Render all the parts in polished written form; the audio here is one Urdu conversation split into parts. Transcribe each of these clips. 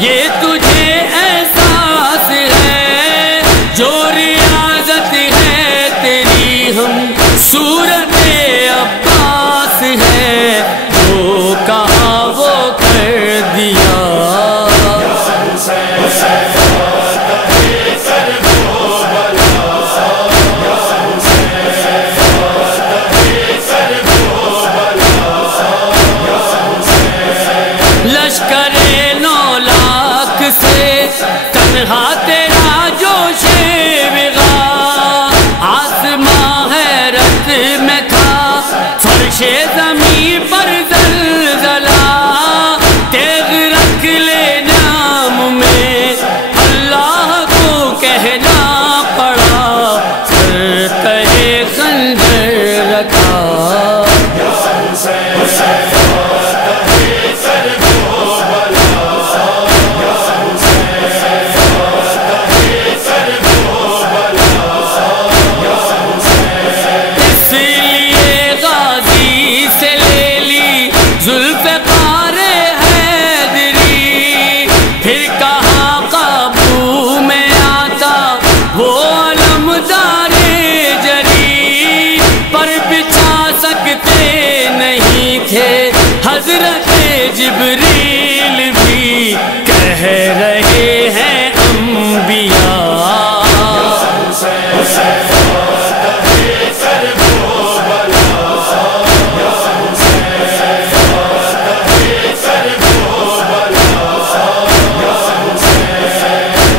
یہ تجھے احساس ہے، جو ریاضت ہے تیری ہم صورت عباس ہے، جو کہا وہ کر دیا۔ لشکر سے تنہا تیرا جوش وغا، آسمان حیرت میں تھا، فرش زمین پر زلزلہ، تیغ رکھ لے نام میں اللہ کو کہنا پڑا، سر تہے خنجر رکھا۔ حضرت جبریل بھی کہہ رہے ہیں انبیاء،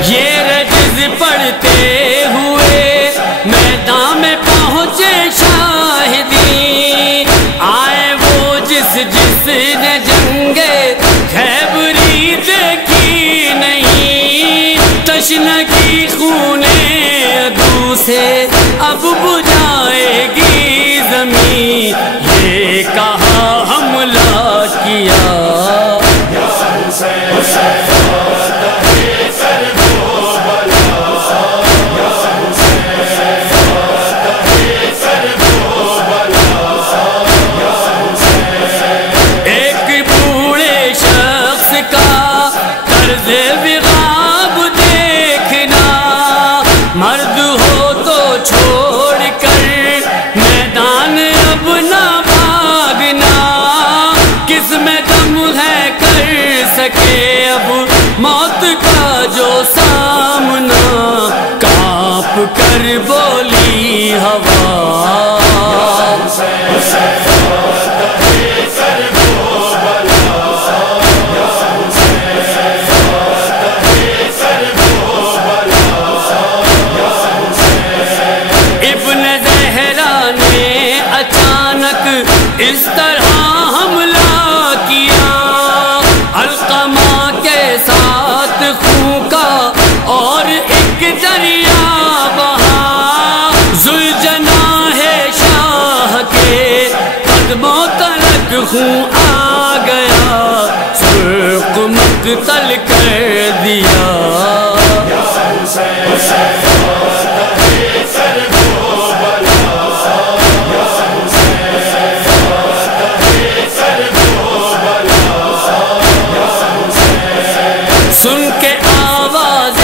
یہ رجز پڑھتے ہوئے میدان میں پہنچے شاہدین، آئے وہ جس نے جنگے خیبری دیکھی نہیں، تشنگی خون عدو سے اب بجھائے گی زمین، یہ کہا حملہ کیا۔ وغاب دیکھنا، مرد ہو تو چھوڑ کر میدان اب نہ بھاگنا، کس میں دم ہے کر سکے اب موت کا جو سامنا، کانپ کر بولی ہوا۔ اس طرح حملہ کیا، علقمہ کے ساتھ خون کا اور ایک دریا بہا، ذوالجناح شاہ کے قدموں تلک خون آ گیا، سرخ مقتل کر دیا۔ سن کے آواز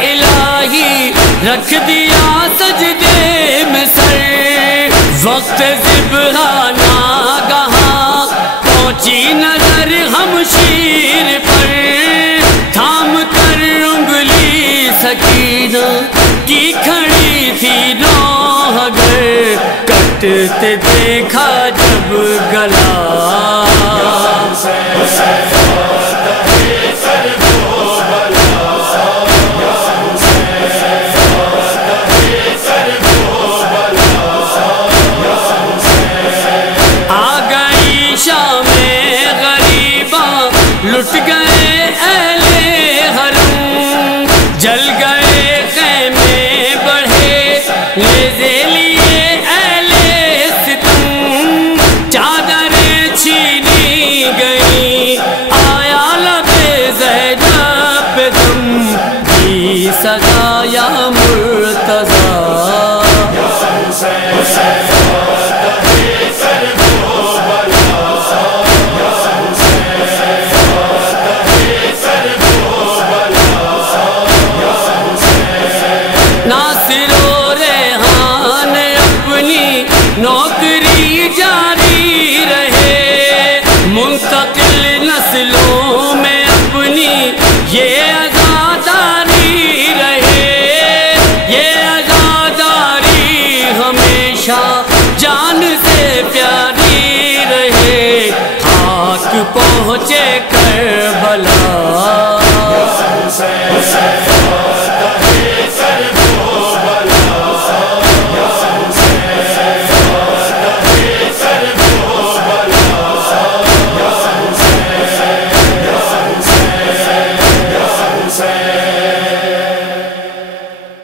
الہی رکھ دیا سجدے میں سر، وقت ذبح ناگہاں پہنچی نظر ہمشیر پر، تھام کٹتے دیکھا جب گلا لٹ گئے اہل حرم جل گئے خیمے بڑھے لیزے لیے اہل ستم چادریں چھینی گئی آیا لبے زینب پہ دم دی سزا یا مرتضی نوکری جاری رہے منتقل